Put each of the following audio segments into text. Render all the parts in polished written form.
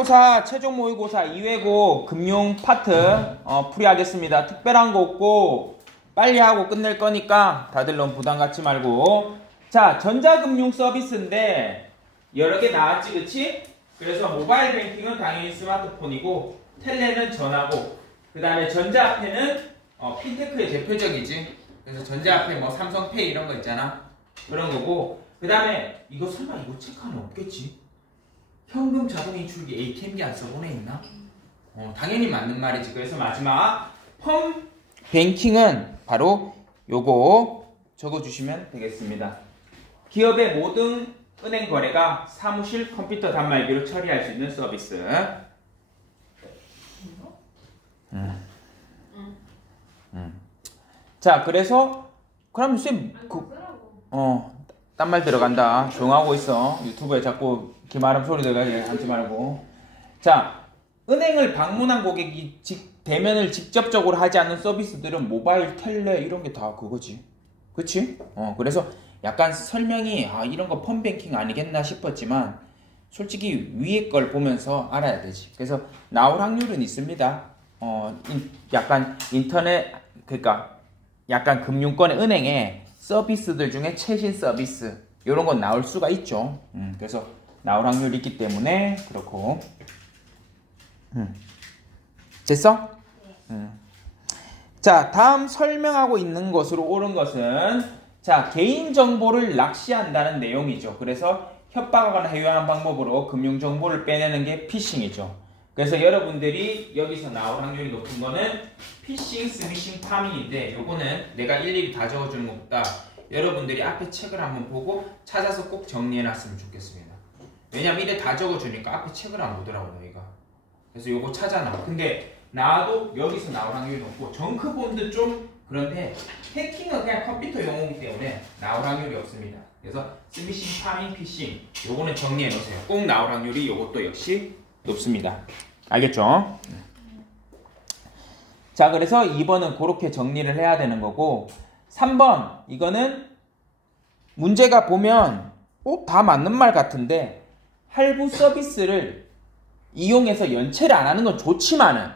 모의고사, 최종 모의고사 2회고 금융 파트 풀이하겠습니다. 특별한 거 없고 빨리 하고 끝낼 거니까 다들 너무 부담 갖지 말고. 자, 전자금융 서비스인데 여러 개 나왔지, 그치? 그래서 모바일 뱅킹은 당연히 스마트폰이고 텔레는 전화고, 그 다음에 전자 앞에는 핀테크의 대표적이지. 그래서 전자 앞에 뭐 삼성페이 이런 거 있잖아. 그런 거고, 그 다음에 이거 설마 이거 체크하면 없겠지? 현금 자동 인출기 ATM기 안 써보네 있나? 당연히 맞는 말이지. 그래서 마지막 펌 뱅킹은 바로 요거 적어주시면 되겠습니다. 기업의 모든 은행 거래가 사무실 컴퓨터 단말기로 처리할 수 있는 서비스. 자, 그래서 그럼 쌤 딴 말 들어간다. 조용하고 있어. 유튜브에 자꾸 기말음 소리 들어가게 하지 말고. 자, 은행을 방문한 고객이 대면을 직접적으로 하지 않는 서비스들은 모바일, 텔레 이런 게 다 그거지. 그치? 그래서 약간 설명이 이런 거 펀뱅킹 아니겠나 싶었지만 솔직히 위에 걸 보면서 알아야 되지. 그래서 나올 확률은 있습니다. 약간 인터넷, 그러니까 약간 금융권의 은행에 서비스들 중에 최신 서비스 이런 건 나올 수가 있죠. 그래서 나올 확률이 있기 때문에 그렇고. 됐어? 자, 다음 설명하고 있는 것으로 옳은 것은, 자, 개인정보를 낚시한다는 내용이죠. 그래서 협박하거나 해요한 방법으로 금융정보를 빼내는 게 피싱이죠. 그래서 여러분들이 여기서 나올 확률이 높은 거는 피싱, 스미싱, 파밍인데 요거는 내가 일일이 다 적어주는 것보다 여러분들이 앞에 책을 한번 보고 찾아서 꼭 정리해놨으면 좋겠습니다. 왜냐면 이래 다 적어주니까 앞에 책을 안 보더라고 너희가. 그래서 요거 찾아놔. 근데 나도 여기서 나올 확률이 높고 정크본드 좀 그런데 해킹은 그냥 컴퓨터 용어이기 때문에 나올 확률이 없습니다. 그래서 스미싱, 파밍, 피싱 요거는 정리해 놓으세요. 꼭 나올 확률이 요것도 역시 높습니다. 알겠죠? 자, 그래서 2번은 그렇게 정리를 해야 되는 거고, 3번 이거는 문제가 보면 다 맞는 말 같은데 할부 서비스를 이용해서 연체를 안 하는 건 좋지만은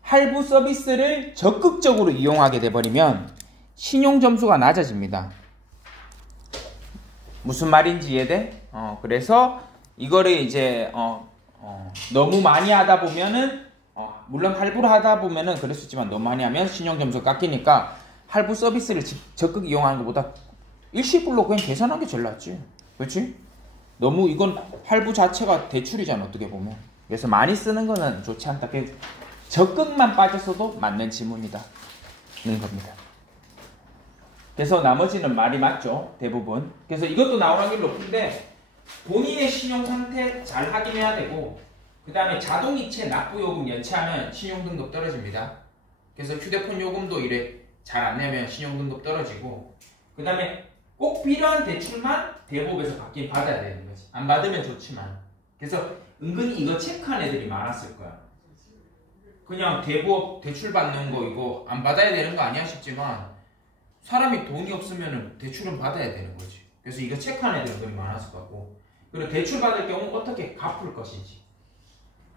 할부 서비스를 적극적으로 이용하게 돼버리면 신용점수가 낮아집니다. 무슨 말인지 이해돼? 그래서 이거를 이제 너무 많이 하다 보면은 물론 할부를 하다 보면은 그럴 수 있지만 너무 많이 하면 신용점수가 깎이니까 할부 서비스를 적극 이용하는 것보다 일시불로 그냥 계산하는 게 제일 낫지. 그렇지? 너무 이건 할부 자체가 대출이잖아 어떻게 보면. 그래서 많이 쓰는 거는 좋지 않다. 적극만 빠졌어도 맞는 지문이다 는 겁니다. 그래서 나머지는 말이 맞죠 대부분. 그래서 이것도 나올 확률이 높은데 본인의 신용 상태 잘 확인해야 되고, 그 다음에 자동이체 납부요금 연체하면 신용등급 떨어집니다. 그래서 휴대폰 요금도 이래 잘 안 내면 신용등급 떨어지고, 그 다음에 꼭 필요한 대출만 대부업에서 받긴 받아야 되는 거지. 안 받으면 좋지만. 그래서 은근히 이거 체크한 애들이 많았을 거야. 그냥 대부업 대출 받는 거 이거 안 받아야 되는 거 아니야 싶지만 사람이 돈이 없으면 대출은 받아야 되는 거지. 그래서 이거 체크한 애들 은근히 많았을 것 같고, 그리고 대출 받을 경우 어떻게 갚을 것인지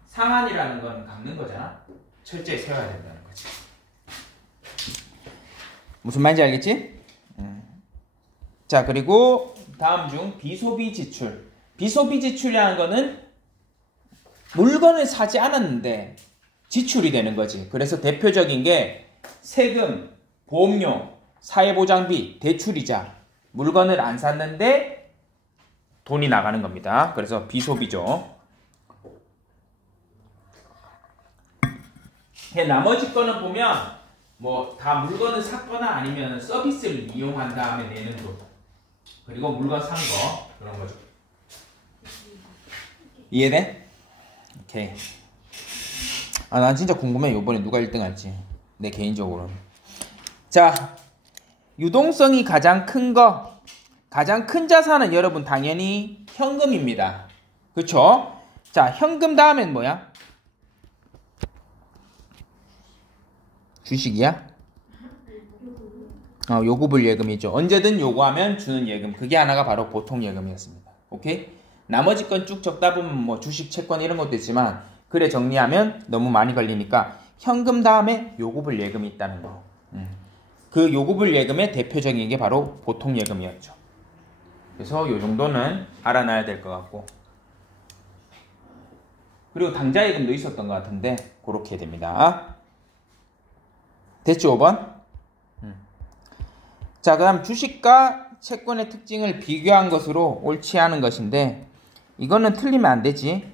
상한이라는 건 갚는 거잖아. 철저히 세워야 된다는 거지. 무슨 말인지 알겠지? 자, 그리고 다음 중 비소비 지출. 비소비 지출이라는 거는 물건을 사지 않았는데 지출이 되는 거지. 그래서 대표적인 게 세금, 보험료, 사회보장비, 대출이자. 물건을 안 샀는데 돈이 나가는 겁니다. 그래서 비소비죠. 나머지 거는 보면 뭐 다 물건을 샀거나 아니면 서비스를 이용한 다음에 내는 돈, 그리고 물건 산 거 그런 거죠. 이해돼? 오케이. 난 진짜 궁금해. 요번에 누가 1등 할지. 내 개인적으로는. 자, 유동성이 가장 큰 거, 가장 큰 자산은 여러분 당연히 현금입니다. 그쵸? 자, 현금 다음엔 뭐야? 주식이야? 요구불 예금이죠. 언제든 요구하면 주는 예금. 그게 하나가 바로 보통 예금이었습니다. 오케이? 나머지 건 쭉 적다 보면 뭐 주식, 채권 이런 것도 있지만 그래 정리하면 너무 많이 걸리니까 현금 다음에 요구불 예금이 있다는 거. 그 요구불 예금의 대표적인 게 바로 보통예금이었죠. 그래서 요 정도는 알아놔야 될 것 같고, 그리고 당좌예금도 있었던 것 같은데 그렇게 됩니다. 됐죠? 5번? 자, 그 다음 주식과 채권의 특징을 비교한 것으로 옳지 않은 것인데 이거는 틀리면 안 되지.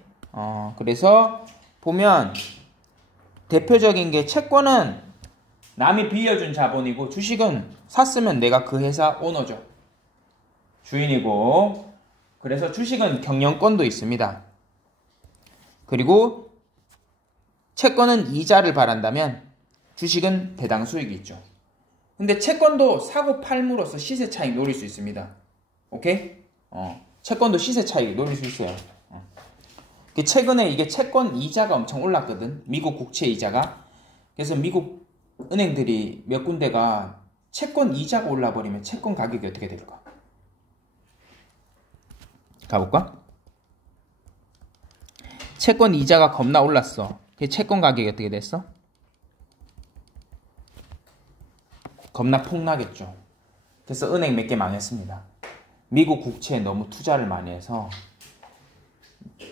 그래서 보면 대표적인 게 채권은 남이 빌려준 자본이고 주식은 샀으면 내가 그 회사 오너죠. 주인이고, 그래서 주식은 경영권도 있습니다. 그리고 채권은 이자를 바란다면 주식은 배당 수익이 있죠. 근데 채권도 사고 팔므로써 시세 차익 노릴 수 있습니다. 오케이? 채권도 시세 차익 노릴 수 있어요. 최근에 이게 채권 이자가 엄청 올랐거든. 미국 국채 이자가. 그래서 미국 은행들이 몇 군데가 채권 이자가 올라버리면 채권 가격이 어떻게 될까? 가볼까? 채권 이자가 겁나 올랐어. 채권 가격이 어떻게 됐어? 겁나 폭나겠죠. 그래서 은행 몇 개 망했습니다. 미국 국채에 너무 투자를 많이 해서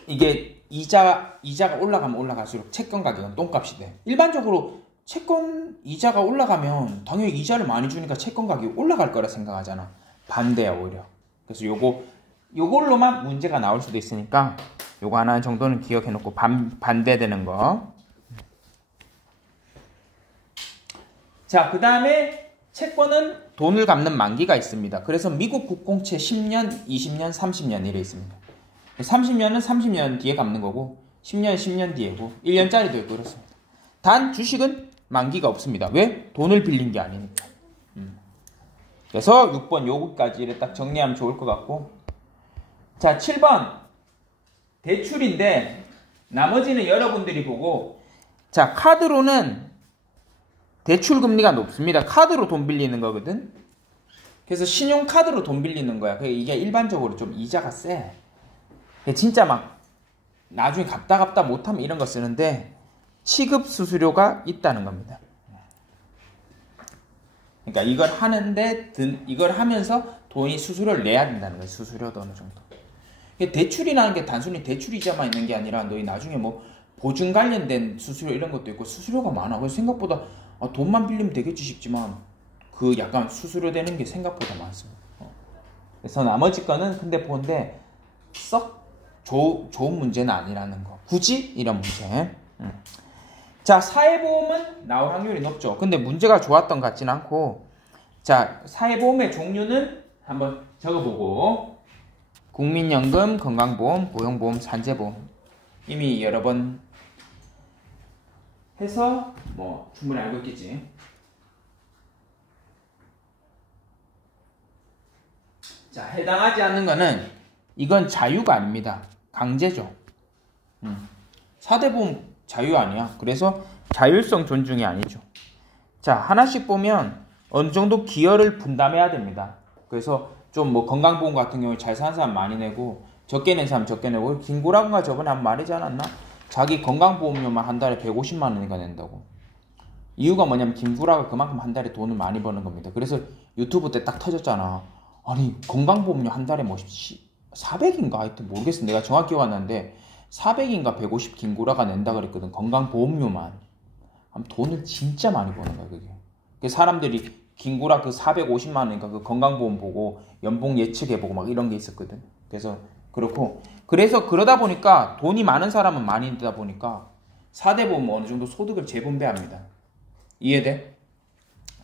이게 이자가 올라가면 올라갈수록 채권 가격은 똥값이 돼. 일반적으로 채권 이자가 올라가면 당연히 이자를 많이 주니까 채권 가격이 올라갈 거라 생각하잖아. 반대야 오히려. 그래서 요걸로만 문제가 나올 수도 있으니까 요거 하나 정도는 기억해 놓고 반대되는 거. 자, 그 다음에 채권은 돈을 갚는 만기가 있습니다. 그래서 미국 국공채 10년, 20년, 30년 이래 있습니다. 30년은 30년 뒤에 갚는 거고 10년, 10년 뒤에고 1년짜리도 있고 그렇습니다. 단 주식은 만기가 없습니다. 왜? 돈을 빌린 게 아니니까. 그래서 6번 요거까지 이렇게 딱 정리하면 좋을 것 같고, 자 7번 대출인데 나머지는 여러분들이 보고, 자 카드로는 대출 금리가 높습니다. 카드로 돈 빌리는 거거든. 그래서 신용카드로 돈 빌리는 거야. 이게 일반적으로 좀 이자가 세. 진짜 막 나중에 갚다 못하면 이런 거 쓰는데 취급 수수료가 있다는 겁니다. 그러니까 이걸 하면서 돈이 수수료를 내야 된다는 거예요. 수수료도 어느 정도. 대출이라는 게 단순히 대출 이자만 있는 게 아니라 너희 나중에 뭐 보증 관련된 수수료 이런 것도 있고 수수료가 많아. 그래서 생각보다 돈만 빌리면 되겠지 싶지만 그 약간 수수료 되는 게 생각보다 많습니다. 그래서 나머지 거는 근데 보는데 썩 좋은 문제는 아니라는 거. 굳이 이런 문제. 자, 사회보험은 나올 확률이 높죠. 근데 문제가 좋았던 것 같지는 않고, 자, 사회보험의 종류는 한번 적어보고, 국민연금, 건강보험, 고용보험, 산재보험 이미 여러 번 해서 뭐 충분히 알고 있겠지. 자, 해당하지 않는 거는 이건 자유가 아닙니다. 강제죠. 4대 보험 자유 아니야. 그래서 자율성 존중이 아니죠. 자, 하나씩 보면 어느 정도 기여를 분담해야 됩니다. 그래서 좀 뭐 건강보험 같은 경우에 잘 사는 사람 많이 내고 적게 낸 사람 적게 내고, 김구라가 저번에 한번 말하지 않았나? 자기 건강보험료만 한 달에 150만 원인가 낸다고. 이유가 뭐냐면 김구라가 그만큼 한 달에 돈을 많이 버는 겁니다. 그래서 유튜브 때 딱 터졌잖아. 아니 건강보험료 한 달에 뭐 400인가 하여튼 모르겠어. 내가 정확히 기억 안 나는데 400인가 150 김구라가 낸다 그랬거든. 건강보험료만. 돈을 진짜 많이 버는 거야 그게. 그래서 사람들이 김구라 그 450만 원인가 그 건강보험 보고 연봉 예측해보고 막 이런 게 있었거든. 그래서 그렇고, 그래서 그러다 보니까 돈이 많은 사람은 많이 내다 보니까 4대 보험은 어느 정도 소득을 재분배합니다. 이해돼?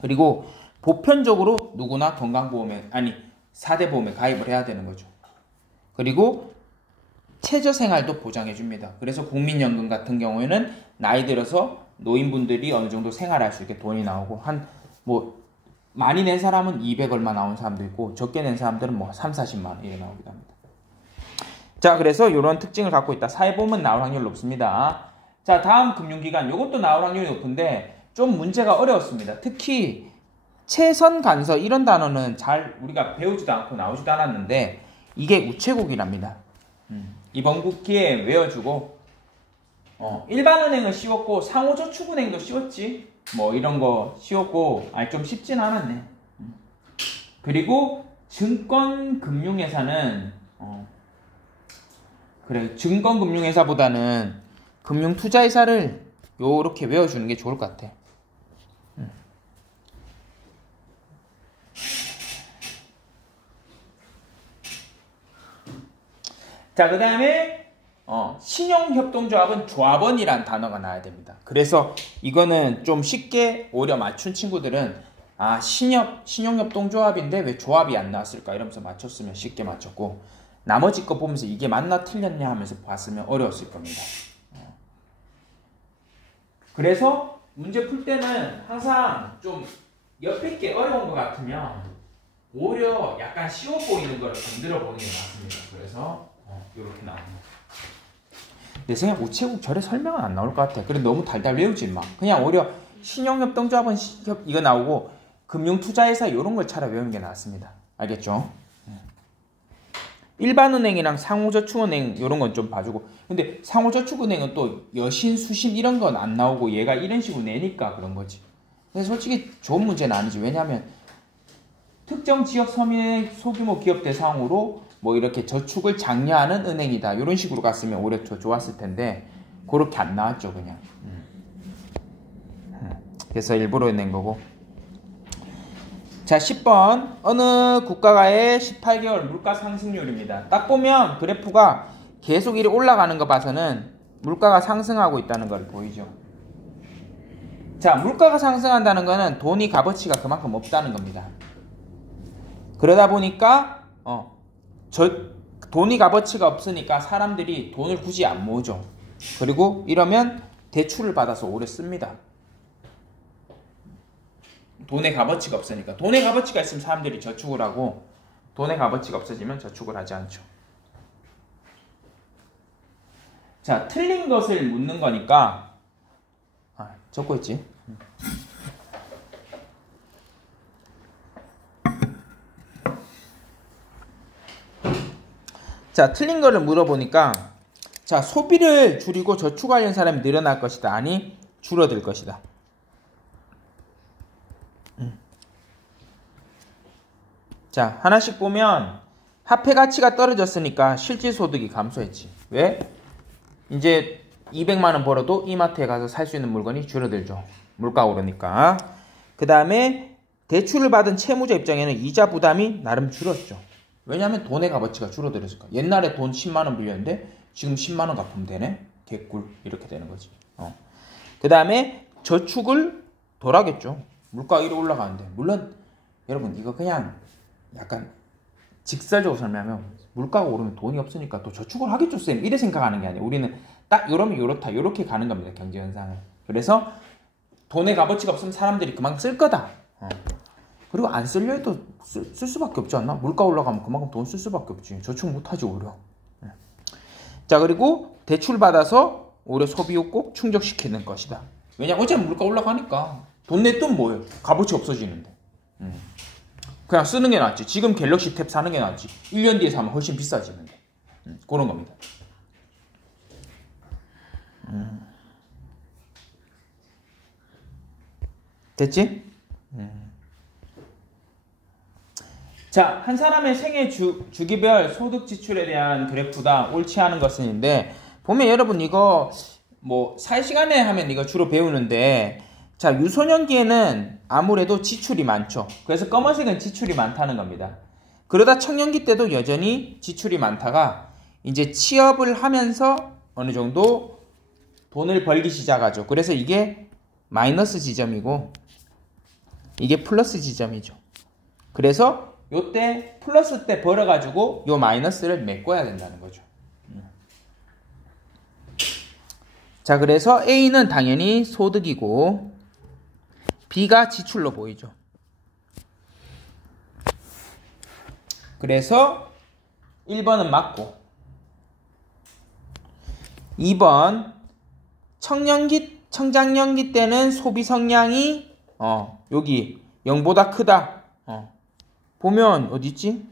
그리고 보편적으로 누구나 건강보험에 4대 보험에 가입을 해야 되는 거죠. 그리고 최저생활도 보장해줍니다. 그래서 국민연금 같은 경우에는 나이 들어서 노인분들이 어느 정도 생활할 수 있게 돈이 나오고, 많이 낸 사람은 200 얼마 나온 사람도 있고 적게 낸 사람들은 뭐 3, 40만 원 이렇게 나오기도 합니다. 자, 그래서 이런 특징을 갖고 있다. 사회보험은 나올 확률이 높습니다. 자, 다음 금융기관 이것도 나올 확률이 높은데 좀 문제가 어려웠습니다. 특히 채선 간서 이런 단어는 잘 우리가 배우지도 않고 나오지도 않았는데 이게 우체국이랍니다. 이번 국기에 외워주고 일반은행은 쉬웠고 상호저축은행도 쉬웠지. 뭐 이런 거 쉬웠고 좀 쉽진 않았네. 그리고 증권금융회사는 그래 증권금융회사보다는 금융투자회사를 요렇게 외워주는 게 좋을 것 같아. 자, 그 다음에 신용협동조합은 조합원이란 단어가 나와야 됩니다. 그래서 이거는 좀 쉽게 오히려 맞춘 친구들은 신용협동조합인데 왜 조합이 안 나왔을까 이러면서 맞췄으면 쉽게 맞췄고, 나머지 거 보면서 이게 맞나 틀렸냐 하면서 봤으면 어려웠을 겁니다. 그래서 문제 풀 때는 항상 좀 옆에 게 어려운 것 같으면 오히려 약간 쉬워 보이는 걸 건드려 보는 게 맞습니다. 그래서 이렇게 나옵니다. 내 생각에 우체국 절에 설명은 안 나올 것 같아. 그래 너무 달달 외우지 마. 그냥 오히려 신용협동조합은 이거 나오고 금융투자회사 이런 걸 차라리 외우는 게 낫습니다. 알겠죠? 일반은행이랑 상호저축은행 이런 건 좀 봐주고, 근데 상호저축은행은 또 여신, 수신 이런 건 안 나오고 얘가 이런 식으로 내니까 그런 거지. 근데 솔직히 좋은 문제는 아니지. 왜냐하면 특정 지역 서민의 소규모 기업 대상으로 뭐 이렇게 저축을 장려하는 은행이다 이런 식으로 갔으면 오히려 더 좋았을 텐데 그렇게 안 나왔죠 그냥. 그래서 일부러 낸 거고. 자, 10번 어느 국가가의 18개월 물가 상승률입니다. 딱 보면 그래프가 계속 이리 올라가는 거 봐서는 물가가 상승하고 있다는 걸 보이죠. 자, 물가가 상승한다는 거는 돈이 값어치가 그만큼 없다는 겁니다. 그러다 보니까 돈이 값어치가 없으니까 사람들이 돈을 굳이 안 모으죠. 그리고 이러면 대출을 받아서 오래 씁니다. 돈의 값어치가 없으니까. 돈의 값어치가 있으면 사람들이 저축을 하고, 돈의 값어치가 없어지면 저축을 하지 않죠. 자, 틀린 것을 묻는 거니까 적고 있지. 자, 틀린 거를 물어보니까, 자, 소비를 줄이고 저축하려는 사람이 늘어날 것이다. 아니, 줄어들 것이다. 자, 하나씩 보면 화폐 가치가 떨어졌으니까 실질 소득이 감소했지. 왜? 이제 200만 원 벌어도 이마트에 가서 살 수 있는 물건이 줄어들죠. 물가가 오르니까. 그 다음에 대출을 받은 채무자 입장에는 이자 부담이 나름 줄었죠. 왜냐하면 돈의 값어치가 줄어들었을까. 옛날에 돈 10만 원 빌렸는데 지금 10만 원 갚으면 되네. 개꿀. 이렇게 되는 거지. 그 다음에 저축을 덜 하겠죠. 물가가 이리 올라가는데. 물론 여러분 이거 그냥 약간 직설적으로 설명하면 물가가 오르면 돈이 없으니까 또 저축을 하겠죠 쌤. 이래 생각하는 게 아니에요. 우리는 딱 이러면 이렇다 이렇게 가는 겁니다. 경제현상을. 그래서 돈의 값어치가 없으면 사람들이 그만큼 쓸 거다. 그리고 안 쓰려 해도 쓸 수밖에 없지 않나? 물가 올라가면 그만큼 돈 쓸 수밖에 없지. 저축 못하지 오히려. 자, 그리고 대출 받아서 오히려 소비 욕구 충족시키는 것이다. 왜냐 어차피 물가 올라가니까 돈 냈던 뭐예요? 값어치 없어지는데. 그냥 쓰는 게 낫지. 지금 갤럭시 탭 사는 게 낫지. 1년 뒤에 사면 훨씬 비싸지는데. 그런 겁니다. 됐지? 자, 한 사람의 생애 주기별 소득 지출에 대한 그래프다. 옳지 않은 것은인데, 보면 여러분 이거 뭐 사회시간에 하면 이거 주로 배우는데, 자, 유소년기에는 아무래도 지출이 많죠. 그래서 검은색은 지출이 많다는 겁니다. 그러다 청년기 때도 여전히 지출이 많다가 이제 취업을 하면서 어느 정도 돈을 벌기 시작하죠. 그래서 이게 마이너스 지점이고 이게 플러스 지점이죠. 그래서 요때 플러스 때 벌어가지고 요 마이너스를 메꿔야 된다는 거죠. 자, 그래서 A는 당연히 소득이고 B가 지출로 보이죠. 그래서 1번은 맞고 2번 청장년기 때는 소비 성향이 여기 0보다 크다. 보면 어디 있지?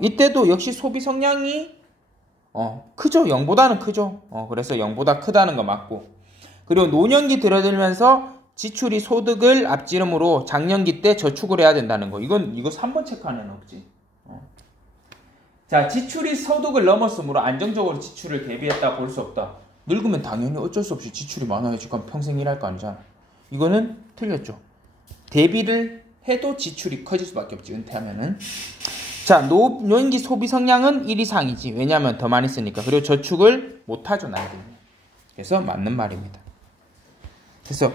이때도 역시 소비 성향이 크죠. 0보다는 크죠. 그래서 0보다 크다는 거 맞고. 그리고 노년기 들어들면서 지출이 소득을 앞지름으로 장년기 때 저축을 해야 된다는 거. 이거 3번 체크 안에는 없지. 자, 지출이 소득을 넘었으므로 안정적으로 지출을 대비했다 볼 수 없다. 늙으면 당연히 어쩔 수 없이 지출이 많아지고 그럼 평생 일할 거 아니잖아. 이거는 틀렸죠. 대비를 해도 지출이 커질 수밖에 없지, 은퇴하면은. 자, 노년기 소비 성향은 1 이상이지. 왜냐하면 더 많이 쓰니까. 그리고 저축을 못하죠, 나이들은. 그래서 맞는 말입니다. 그래서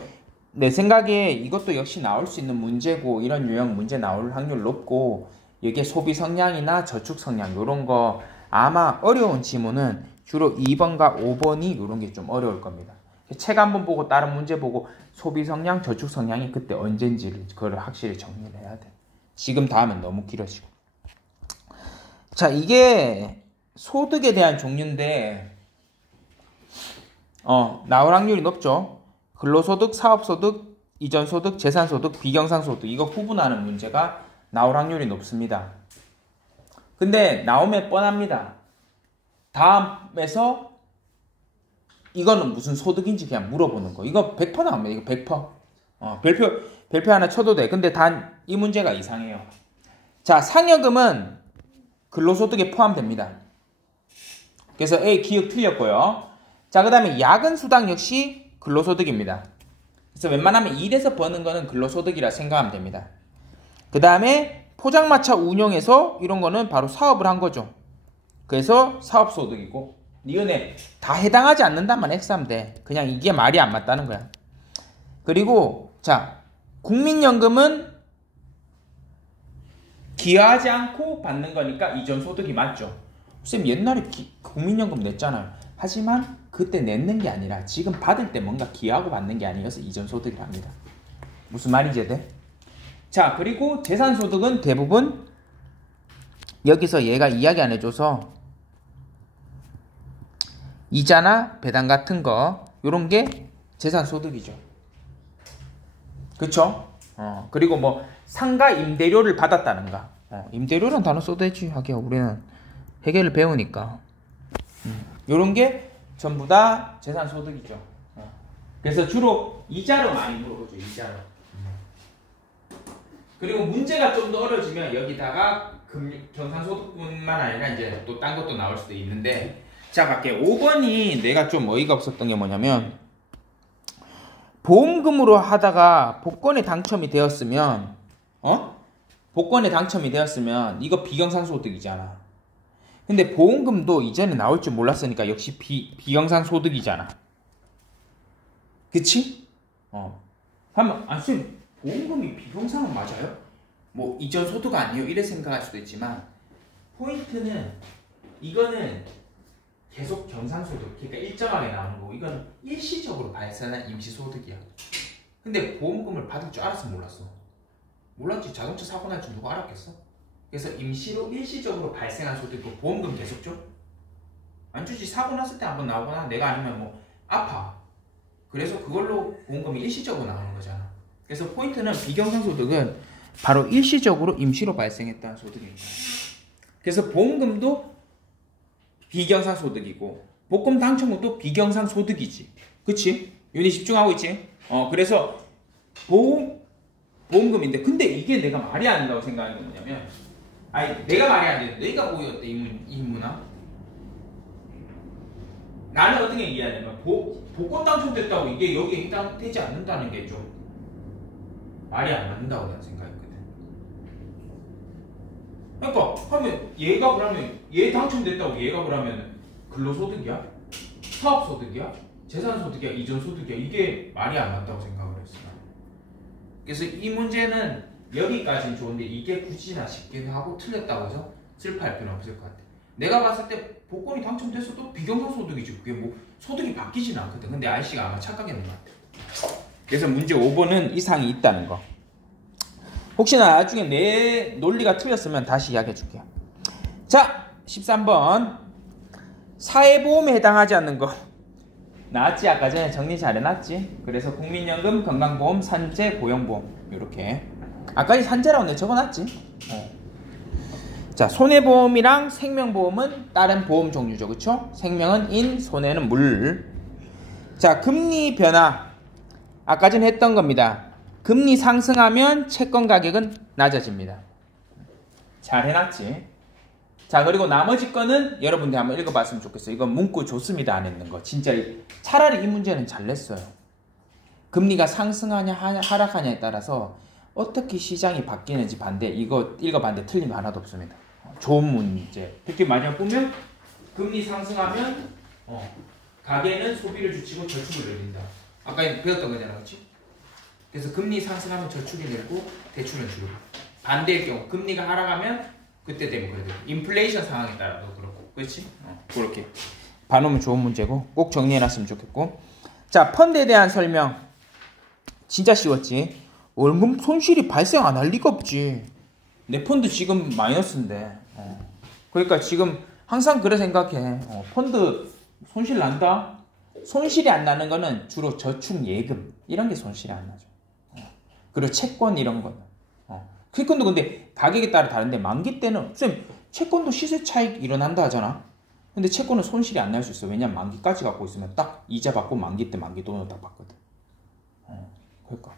내 생각에 이것도 역시 나올 수 있는 문제고, 이런 유형 문제 나올 확률 높고, 여기에 소비 성향이나 저축 성향 이런 거 아마 어려운 지문은 주로 2번과 5번이 이런 게 좀 어려울 겁니다. 책 한번 보고 다른 문제 보고 소비 성향, 저축 성향이 그때 언젠지를 그걸 확실히 정리를 해야 돼. 지금 다 하면 너무 길어지고. 자, 이게 소득에 대한 종류인데 나올 확률이 높죠. 근로소득, 사업소득, 이전소득, 재산소득, 비경상소득 이거 구분하는 문제가 나올 확률이 높습니다. 근데 나오면 뻔합니다. 다음에서 이거는 무슨 소득인지 그냥 물어보는 거. 이거 100% 나옵니다. 이거 100%. 별표 하나 쳐도 돼. 근데 단 이 문제가 이상해요. 자, 상여금은 근로소득에 포함됩니다. 그래서 A 기억 틀렸고요. 자, 그 다음에 야근수당 역시 근로소득입니다. 그래서 웬만하면 일해서 버는 거는 근로소득이라 생각하면 됩니다. 그 다음에 포장마차 운영해서 이런 거는 바로 사업을 한 거죠. 그래서 사업소득이고 니은에 다 해당하지 않는다만 X하면 돼. 그냥 이게 말이 안 맞다는 거야. 그리고 자, 국민연금은 기여하지 않고 받는 거니까 이전소득이 맞죠. 쌤 옛날에 국민연금 냈잖아요. 하지만 그때 냈는 게 아니라 지금 받을 때 뭔가 기여하고 받는 게 아니어서 이전소득이랍니다. 무슨 말인지 돼? 자, 그리고 재산소득은 대부분 여기서 얘가 이야기 안 해줘서 이자나 배당 같은 거 요런 게 재산소득이죠. 그쵸? 그리고 뭐 상가 임대료를 받았다는가. 임대료란 단어 써도 되지. 하기야 우리는 회계를 배우니까. 요런 게 전부 다 재산소득이죠. 그래서 주로 이자로 많이 물어보죠. 이자로. 그리고 문제가 좀 더 어려지면 여기다가 경상소득뿐만 아니라 이제 또 딴 것도 나올 수도 있는데, 자, 갈게요. 5번이 내가 좀 어이가 없었던 게 뭐냐면, 보험금으로 하다가 복권에 당첨이 되었으면, 복권에 당첨이 되었으면 이거 비경상소득이잖아. 근데 보험금도 이전에 나올 줄 몰랐으니까 역시 비경상소득이잖아. 그치? 하면 쌤 보험금이 비경상은 맞아요? 뭐 이전 소득 아니에요? 이래 생각할 수도 있지만 포인트는 이거는 계속 경상소득, 그러니까 일정하게 나오는 거고 이거는 일시적으로 발생한 임시소득이야. 근데 보험금을 받을 줄 알았어 몰랐어? 몰랐지. 자동차 사고 날 줄 누가 알았겠어? 그래서 임시로 일시적으로 발생한 소득이고 보험금 계속 줘? 안 주지. 사고 났을 때 한번 나오거나 내가 아니면 뭐 아파. 그래서 그걸로 보험금이 일시적으로 나오는 거잖아. 그래서 포인트는 비경상소득은 바로 일시적으로 임시로 발생했다는 소득입니다. 그래서 보험금도 비경상소득이고 복권 당첨금도 비경상소득이지. 그치? 윤희 집중하고 있지? 그래서 보험금인데 근데 이게 내가 말이 안 된다고 생각하는 건 뭐냐면, 아니 내가 말이 안 되는데 너희가 뭐였대 이 인문아? 나는 어떻게 얘기하냐면 복권 당첨됐다고 이게 여기에 해당되지 않는다는 게 좀 말이 안 맞는다고 내가 생각했거든. 그러니까 하면 얘가 그러면 얘 당첨됐다고 얘가 그러면 근로소득이야? 사업소득이야? 재산소득이야? 이전소득이야? 이게 말이 안 맞다고 생각을 했어. 그래서 이 문제는 여기까지는 좋은데 이게 굳이나 싶기도 하고 틀렸다고 해서 슬퍼할 필요는 없을 것 같아. 내가 봤을 때 복권이 당첨됐어도 비경상소득이지. 그게 뭐 소득이 바뀌지는 않거든. 근데 아이씨가 아마 착각했는 것 같아. 그래서 문제 5번은 이상이 있다는 거. 혹시나 나중에 내 논리가 틀렸으면 다시 이야기해 줄게요. 자, 13번 사회보험에 해당하지 않는 거 나왔지? 아까 전에 정리 잘 해놨지? 그래서 국민연금, 건강보험, 산재, 고용보험 이렇게 아까 산재라고 내가 적어놨지? 자, 손해보험이랑 생명보험은 다른 보험 종류죠. 그쵸? 생명은 인, 손해는 물. 자, 금리 변화. 아까 전에 했던 겁니다. 금리 상승하면 채권 가격은 낮아집니다. 잘 해놨지? 자, 그리고 나머지 거는 여러분들 한번 읽어봤으면 좋겠어요. 이건 문구 좋습니다. 안 했는 거. 진짜 차라리 이 문제는 잘 냈어요. 금리가 상승하냐 하락하냐에 따라서 어떻게 시장이 바뀌는지 이거 읽어봤는데 틀린 거 하나도 없습니다. 좋은 문제. 특히 마지막 보면 금리 상승하면 가계는 소비를 줄이고 저축을 늘린다. 아까 배웠던 거잖아, 그렇지? 그래서 금리 상승하면 저축이 늘고 대출은 줄고, 반대의 경우 금리가 하락하면 그때 되면 그래도 인플레이션 상황에 따라도 그렇고, 그렇지? 그렇게 봐놓으면 좋은 문제고 꼭 정리해놨으면 좋겠고. 자, 펀드에 대한 설명 진짜 쉬웠지. 월급 손실이 발생 안 할 리가 없지. 내 펀드 지금 마이너스인데. 그러니까 지금 항상 그래 생각해. 펀드 손실 난다? 손실이 안 나는 거는 주로 저축 예금 이런 게 손실이 안 나죠. 그리고 채권 이런 거는. 채권도 근데 가격에 따라 다른데 만기 때는 쌤 채권도 시세 차익 일어난다 하잖아. 근데 채권은 손실이 안 날 수 있어. 왜냐면 만기까지 갖고 있으면 딱 이자 받고 만기 때 만기 돈으로 딱 받거든. 그러니까.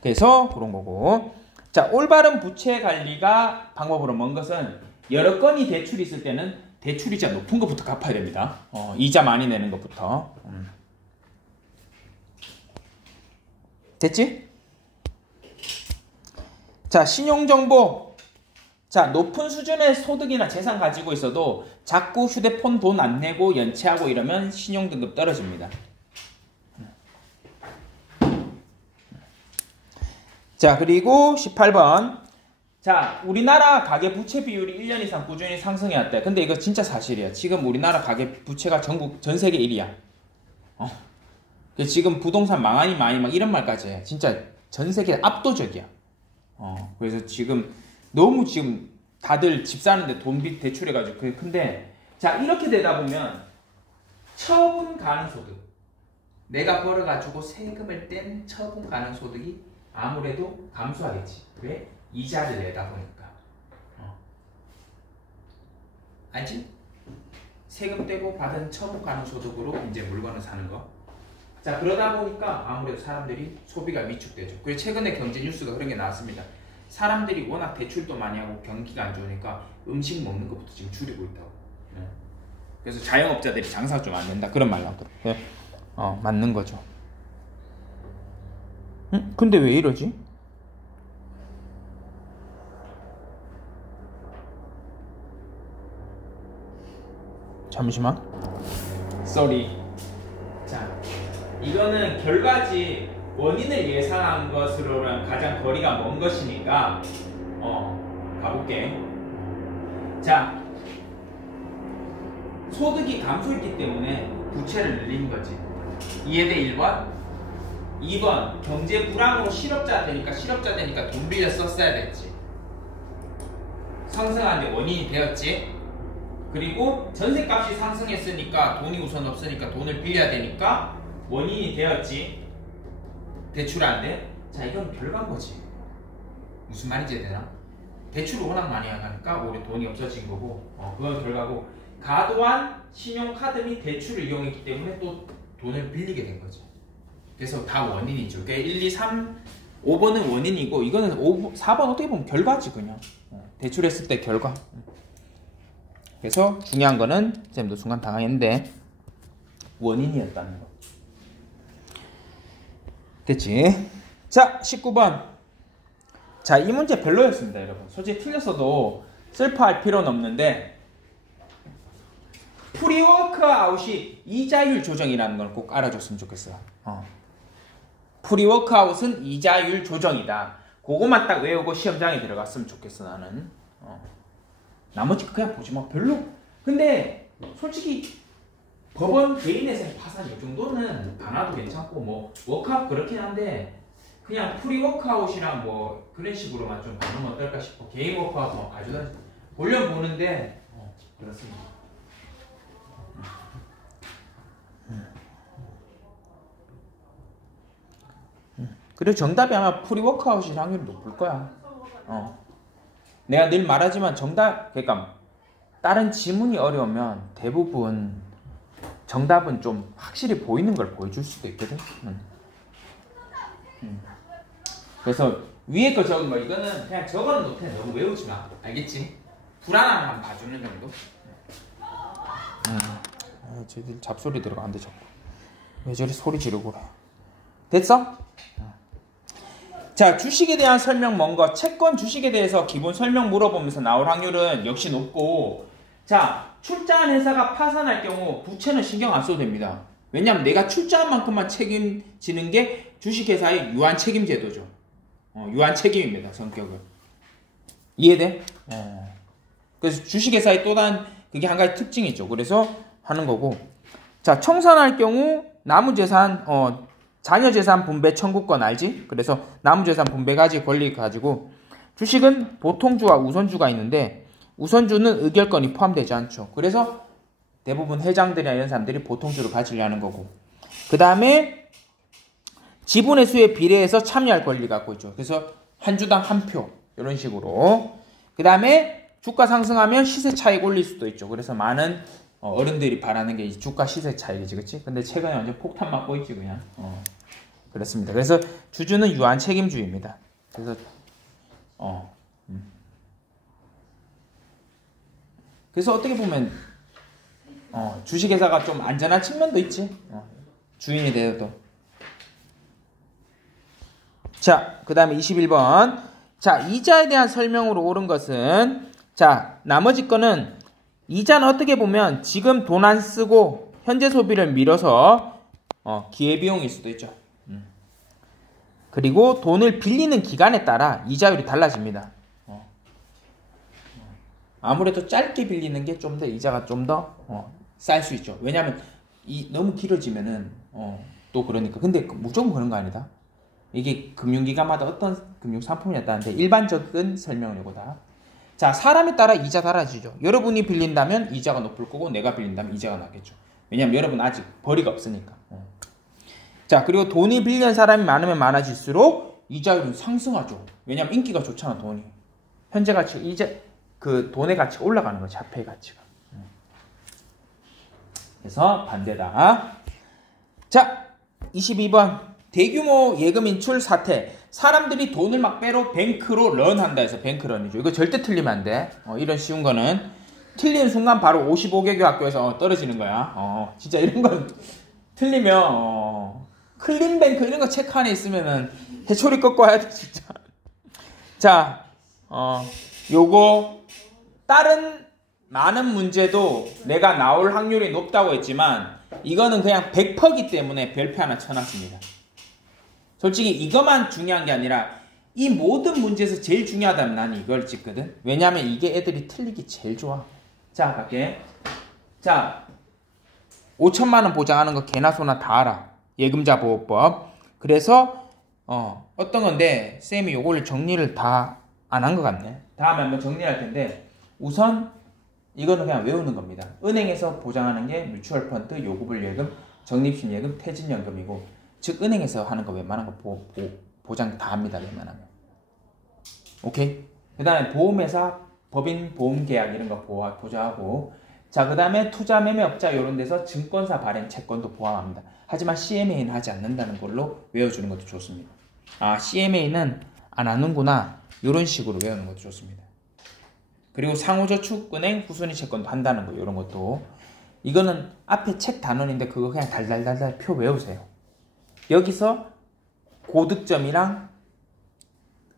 그래서 그런 거고. 자, 올바른 부채 관리가 방법으로 먼 것은 여러 건이 대출이 있을 때는 대출이자 높은 것부터 갚아야 됩니다. 이자 많이 내는 것부터. 됐지? 자, 신용정보. 자, 높은 수준의 소득이나 재산 가지고 있어도 자꾸 휴대폰 돈 안 내고 연체하고 이러면 신용등급 떨어집니다. 자, 그리고 18번. 자, 우리나라 가계부채 비율이 1년 이상 꾸준히 상승해왔대. 근데 이거 진짜 사실이야. 지금 우리나라 가계부채가 전 세계 1위야. 지금 부동산 망하니 많이 막 이런 말까지 해. 진짜 전 세계 압도적이야. 그래서 지금 너무 지금 다들 집 사는데 돈빚 대출해가지고 그게 큰데, 자, 이렇게 되다 보면 처분 가능 소득, 내가 벌어가지고 세금을 뗀 처분 가능 소득이 아무래도 감소하겠지. 왜? 이자를 내다 보니까. 알지? 세금 떼고 받은 처분 가능 소득으로 이제 물건을 사는 거. 자, 그러다 보니까 아무래도 사람들이 소비가 위축되죠. 그리고 최근에 경제 뉴스가 그런 게 나왔습니다. 사람들이 워낙 대출도 많이 하고 경기가 안 좋으니까 음식 먹는 것부터 지금 줄이고 있다고. 그래서 자영업자들이 장사가 좀 안 된다. 그런 말 나왔거든. 맞는 거죠. 근데 왜 이러지? 잠시만. Sorry. 자, 이거는 결과지 원인을 예상한 것으로는 가장 거리가 먼 것이니까 가볼게. 자, 소득이 감소했기 때문에 부채를 늘린 거지. 이해돼? 1번. 2번, 경제 불황으로 실업자 되니까 돈 빌려 썼어야 됐지. 상승하는데 원인이 되었지. 그리고 전세값이 상승했으니까 돈이 우선 없으니까 돈을 빌려야 되니까 원인이 되었지. 대출하는데. 자, 이건 결과인 거지. 무슨 말인지 되나? 대출을 워낙 많이 하니까 오히려 돈이 없어진 거고, 그건 결과고, 과도한 신용카드 및 대출을 이용했기 때문에 또 돈을 빌리게 된 거지. 그래서 다 원인이죠. 그러니까 1, 2, 3, 5번은 원인이고, 이거는 4번 어떻게 보면 결과지, 그냥. 대출했을 때 결과. 그래서 중요한 거는 쌤도 순간 당황했는데 원인이었다는 거. 됐지? 자, 19번. 자, 이 문제 별로였습니다, 여러분. 솔직히 틀렸어도 슬퍼할 필요는 없는데, 프리워크아웃이 이자율 조정이라는 걸 꼭 알아줬으면 좋겠어요. 프리워크아웃은 이자율 조정이다. 그거만 딱 외우고 시험장에 들어갔으면 좋겠어, 나는. 나머지 그냥 보지 마. 별로. 근데 솔직히 법원 개인회생 파산 이 정도는 안 와도 괜찮고, 뭐 워크아웃 그렇긴 한데 그냥 프리워크아웃이랑 뭐 그런 식으로만 좀 가면 어떨까 싶어. 개인 워크아웃 뭐 가져다 올려보는데 그렇습니다. 그리고 정답이 아마 프리워크아웃일 확률이 높을 거야. 내가 늘 말하지만 그러니까 다른 지문이 어려우면 대부분 정답은 좀 확실히 보이는 걸 보여줄 수도 있거든. 그래서 위에 거 적은 거 이거는 그냥 적어는 못해. 너무 외우지 마. 알겠지? 불안함을 한번 봐주는 정도. 쟤들 잡소리 들어가는데 자꾸 왜 저리 소리 지르고 그래. 됐어? 자, 주식에 대한 설명 뭔가 채권 주식에 대해서 기본 설명 물어보면서 나올 확률은 역시 높고, 자, 출자한 회사가 파산할 경우 부채는 신경 안 써도 됩니다. 왜냐하면 내가 출자한 만큼만 책임지는 게 주식회사의 유한 책임 제도죠. 유한 책임입니다. 성격은. 이해돼? 그래서 주식회사의 또 다른 그게 한 가지 특징이죠. 그래서 하는 거고, 자, 청산할 경우 남우재산 자녀재산 분배 청구권 알지? 그래서 남우재산 분배 가지 권리 가지고, 주식은 보통주와 우선주가 있는데 우선주는 의결권이 포함되지 않죠. 그래서 대부분 회장들이나 이런 사람들이 보통주를 가지려는 거고, 그 다음에 지분의 수에 비례해서 참여할 권리 갖고 있죠. 그래서 한 주당 한 표 이런 식으로. 그 다음에 주가 상승하면 시세 차익 올릴 수도 있죠. 그래서 많은 어른들이 바라는 게 주가 시세 차익이지, 그치? 근데 최근에 완전 폭탄 맞고 있지, 그냥. 그렇습니다. 그래서 주주는 유한 책임주의입니다. 그래서, 그래서 어떻게 보면, 주식회사가 좀 안전한 측면도 있지. 주인이 되어도. 자, 그 다음에 21번. 자, 이자에 대한 설명으로 옳은 것은, 자, 나머지 거는 이자는 어떻게 보면 지금 돈 안 쓰고 현재 소비를 미뤄서 기회비용일 수도 있죠. 그리고 돈을 빌리는 기간에 따라 이자율이 달라집니다. 아무래도 짧게 빌리는 게 좀 더 이자가 좀 더 쌀 수 있죠. 왜냐하면 너무 길어지면은 또 그러니까. 근데 무조건 그런 거 아니다. 이게 금융기관마다 어떤 금융상품이냐에 따른데 일반적인 설명을 이거다. 자, 사람에 따라 이자 달라지죠. 여러분이 빌린다면 이자가 높을 거고 내가 빌린다면 이자가 낮겠죠. 왜냐하면 여러분 아직 벌이가 없으니까. 자, 그리고 돈이 빌리는 사람이 많으면 많아질수록 이자율은 상승하죠. 왜냐하면 인기가 좋잖아, 돈이. 현재 가치, 이제 그 돈의 가치가 올라가는 거지, 화폐의 가치가. 그래서 반대다. 자, 22번. 대규모 예금 인출 사태. 사람들이 돈을 막 빼러 뱅크로 런한다 해서 뱅크런이죠. 이거 절대 틀리면 안 돼. 이런 쉬운 거는 틀리는 순간 바로 55개교 학교에서 떨어지는 거야. 진짜 이런 건 틀리면 클린뱅크 이런 거 체크 안에 있으면은 해초리 꺾고 와야 돼, 진짜. 자, 요거 다른 많은 문제도 내가 나올 확률이 높다고 했지만 이거는 그냥 100%기 때문에 별표 하나 쳐놨습니다. 솔직히 이것만 중요한 게 아니라 이 모든 문제에서 제일 중요하다면 나는 이걸 찍거든. 왜냐면 이게 애들이 틀리기 제일 좋아. 자, 갈게. 자, 5천만 원 보장하는 거 개나 소나 다 알아. 예금자 보호법. 그래서 어떤 건데 쌤이 요걸 정리를 다 안 한 것 같네. 다음에 한번 정리할 텐데, 우선 이거는 그냥 외우는 겁니다. 은행에서 보장하는 게 뮤추얼 펀드, 요구불 예금, 적립식 예금, 퇴직연금이고, 즉 은행에서 하는 거 웬만한 거 보장 다 합니다. 웬만하면. 오케이? 그 다음에 보험회사, 법인 보험계약 이런 거 보장하고, 자, 그 다음에 투자 매매업자 이런 데서 증권사 발행 채권도 포함합니다. 하지만 CMA는 하지 않는다는 걸로 외워주는 것도 좋습니다. 아, CMA는 안 하는구나. 이런 식으로 외우는 것도 좋습니다. 그리고 상호저축은행 후순위 채권도 한다는 거, 이런 것도. 이거는 앞에 책 단원인데 그거 그냥 달달달달 표 외우세요. 여기서 고득점이랑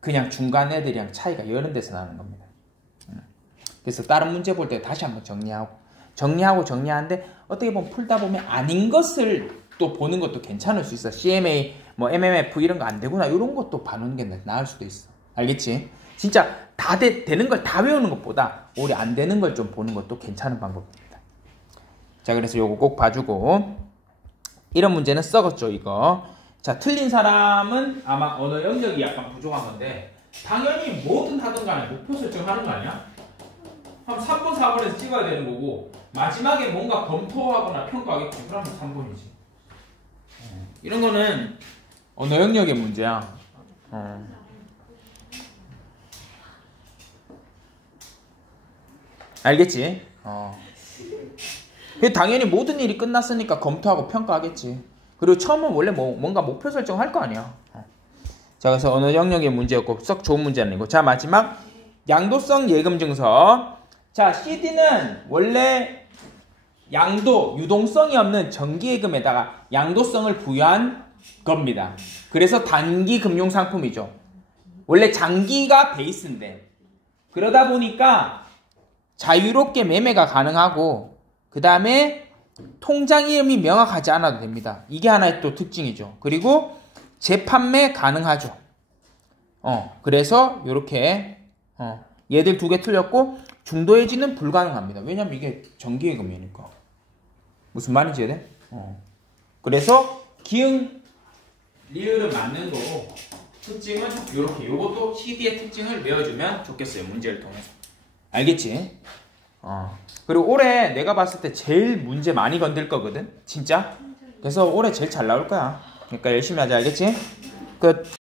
그냥 중간 애들이랑 차이가 이런 데서 나는 겁니다. 그래서 다른 문제 볼 때 다시 한번 정리하는데 어떻게 보면 풀다 보면 아닌 것을 또 보는 것도 괜찮을 수 있어. CMA, 뭐 MMF 이런 거 안 되구나, 이런 것도 봐놓는 게 나을 수도 있어. 알겠지? 진짜 다 되는 걸 다 외우는 것보다 오히려 안 되는 걸 좀 보는 것도 괜찮은 방법입니다. 자, 그래서 요거 꼭 봐주고, 이런 문제는 썩었죠, 이거. 자, 틀린 사람은 아마 언어 영역이 약간 부족한 건데, 당연히 뭐든 하든 간에 목표 설정하는 거 아니야? 한 3번, 4번에서 찍어야 되는 거고, 마지막에 뭔가 검토하거나 평가하겠지. 그러면 3번이지. 이런 거는 언어 영역의 문제야. 알겠지? 당연히 모든 일이 끝났으니까 검토하고 평가하겠지. 그리고 처음은 원래 뭔가 목표 설정할 거 아니야. 자, 그래서 어느 영역의 문제였고 썩 좋은 문제는 아니고. 자, 마지막 양도성 예금 증서. 자, CD는 원래 양도, 유동성이 없는 정기예금에다가 양도성을 부여한 겁니다. 그래서 단기 금융 상품이죠. 원래 장기가 베이스인데 그러다 보니까 자유롭게 매매가 가능하고 그 다음에 통장 이름이 명확하지 않아도 됩니다. 이게 하나의 또 특징이죠. 그리고 재판매 가능하죠. 그래서 이렇게 얘들 두 개 틀렸고 중도 해지는 불가능합니다. 왜냐면 이게 정기예금이니까. 무슨 말인지 이해돼? 그래서 기흥 리을은 맞는 거고 특징은 이렇게. 요것도 CD의 특징을 외워주면 좋겠어요. 문제를 통해서. 알겠지? 그리고 올해 내가 봤을 때 제일 문제 많이 건들 거거든. 진짜. 그래서 올해 제일 잘 나올 거야. 그러니까 열심히 하자. 알겠지? 끝.